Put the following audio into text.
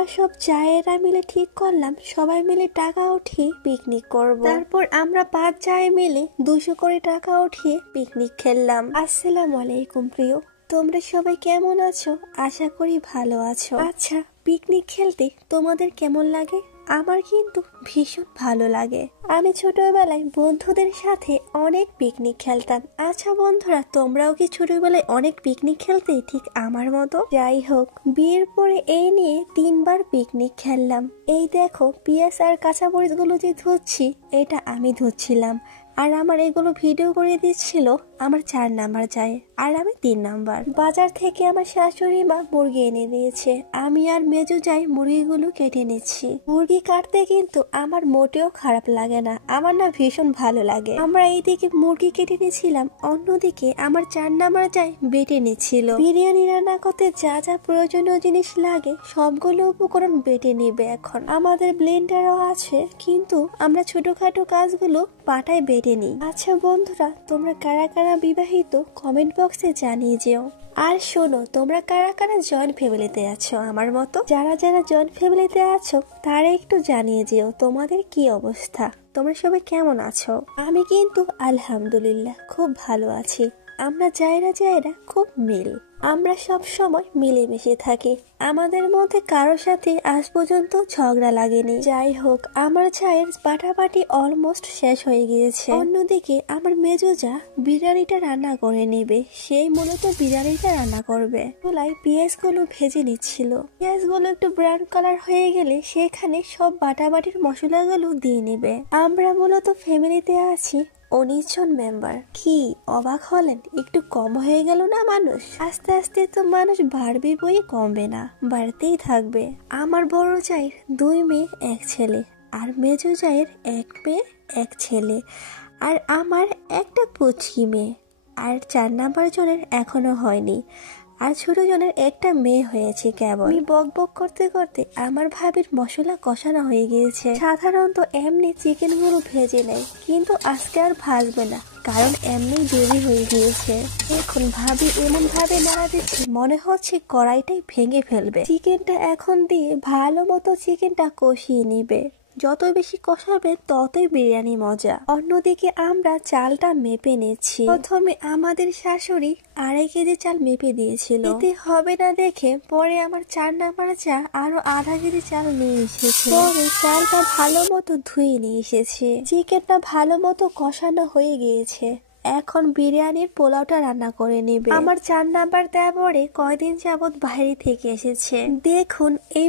আমরা সব জায়েরা মিলে ঠিক করলাম সবাই মিলে টাকা উঠিয়ে পিকনিক করব। তারপর আমরা 5 জায়ে মিলে 200 করে টাকা উঠিয়ে পিকনিক খেললাম। আসসালামু আলাইকুম প্রিয়, তোমরা সবাই কেমন আছো? আশা করি ভালো আছো। আচ্ছা, পিকনিক খেলতে তোমাদের কেমন লাগে? আমার কিন্তু ভীষণ ভালো লাগে। আমি ছোটবেলায় বন্ধুদের সাথে অনেক পিকনিক খেলতাম। আচ্ছা বন্ধুরা, তোমরাও কি ছোটবেলায় অনেক পিকনিক খেলতে ঠিক আমার মতো? যাই হোক, বিয়ের পরে এই নিয়ে 3 বার পিকনিক খেললাম। এই দেখো, পেঁয়াজ আর কাঁচামরিচ গুলো যে ধুচ্ছি, এটা আমি ধুচ্ছিলাম। আর আমার এগুলো ভিডিও করে দিচ্ছিল আমার 4 নাম্বার যায়, আর আমি 3 নাম্বার। বাজার থেকে আমার শাশুড়ি মা মুরগি এনে দিয়েছে, আমি আর মেজো যাই মুরগিগুলো কেটে নিচ্ছি। মুরগি কাটতে কিন্তু আমার মোটেও খারাপ লাগে না, আমার না ভীষণ ভালো লাগে। আমরা এইদিকে মুরগি কেটে নিয়েছিলাম, অন্যদিকে আমার 4 নাম্বার যায় বেটে নিচ্ছিল। বিরিয়ানি রান্না করতে যা যা প্রয়োজনীয় জিনিস লাগে সবগুলো উপকরণ বেটে নিবে। এখন আমাদের ব্লেন্ডারও আছে, কিন্তু আমরা ছোটখাটো কাজগুলো পাটায় বেটে নিই। আচ্ছা বন্ধুরা, তোমরা কারা কারা বিবাহিত কমেন্ট বক্সে জানিয়ে যেও। আর শোনো, তোমরা কারা কারা জয়েন্ট ফ্যামিলিতে আছো আমার মতো? যারা যারা জয়েন্ট ফ্যামিলিতে আছো তারা একটু জানিয়ে যেও তোমাদের কি অবস্থা, তোমরা সবাই কেমন আছো? আমি কিন্তু আলহামদুলিল্লাহ খুব ভালো আছি। আমরা জায়রা খুব মিল, আমরা সব সময় মিলেমিশে থাকি, আমাদের মধ্যে কারোর সাথে আজ পর্যন্ত ঝগড়া লাগেনি। যাই হোক, আমার চায়ের বাটাবাটি অলমোস্ট শেষ হয়ে গিয়েছে। অন্যদিকে আমার মেজো যা বিরিয়ানিটা রান্না করে নেবে, সেই মূলত বিরিয়ানিটা রান্না করবে। চুলায় পেঁয়াজগুলো ভেজে নিচ্ছিল, পেঁয়াজগুলো একটু ব্রাউন কালার হয়ে গেলে সেখানে সব বাটাবাটির মশলাগুলো দিয়ে নেবে। আমরা মূলত ফ্যামিলিতে আছি 19 জন মেম্বার। কি অবাক হলেন? একটু কম হয়ে গেল না মানুষ? আস্তে আস্তে তো মানুষ বাড়বে বই কমবে না, বাড়তেই থাকবে। আমার বড় জায়ের 2 মেয়ে 1 ছেলে, আর মেজো জায়ের 1 মেয়ে 1 ছেলে, আর আমার একটা পুচকি মেয়ে। আর 4 নাম্বার জনের এখনো হয়নি, আর ছোট জনের একটা মেয়ে হয়েছে কেবল। আমি বক বক করতে করতে আমার ভাবির মশলা কষানো হয়ে গিয়েছে। সাধারণত এমনি চিকেন গুলো ভেজে নেয়, কিন্তু আজকে আর ভাজবে না, কারণ এমনি দেরি হয়ে গিয়েছে। এখন ভাবি এমন ভাবে নাড়া দিচ্ছে মনে হচ্ছে কড়াইটাই ভেঙে ফেলবে। চিকেনটা এখন দিয়ে ভালো মতো চিকেনটা কষিয়ে নিবে, যত বেশি কষাবে ততই বিরিয়ানি মজা। অন্যদিকে আমরা চালটা মেপে নিচ্ছি। প্রথমে আমাদের শাশুড়ি 2.5 কেজি চাল মেপে দিয়েছিল, এতে হবে না দেখে পরে আমার 4 নাম্বার চা আরো আধা কেজি চাল নিয়ে এসেছে। পরে চালটা ভালো মতো ধুয়ে নিয়ে এসেছে। চিকেনটা ভালো মতো কষানো হয়ে গিয়েছে, এখন বিরিয়ানির পোলাওটা রান্না করে নেবে। আমার 4 নাম্বার দেবরে কয়দিন যাবত বাইরে থেকে এসেছে। দেখুন, এই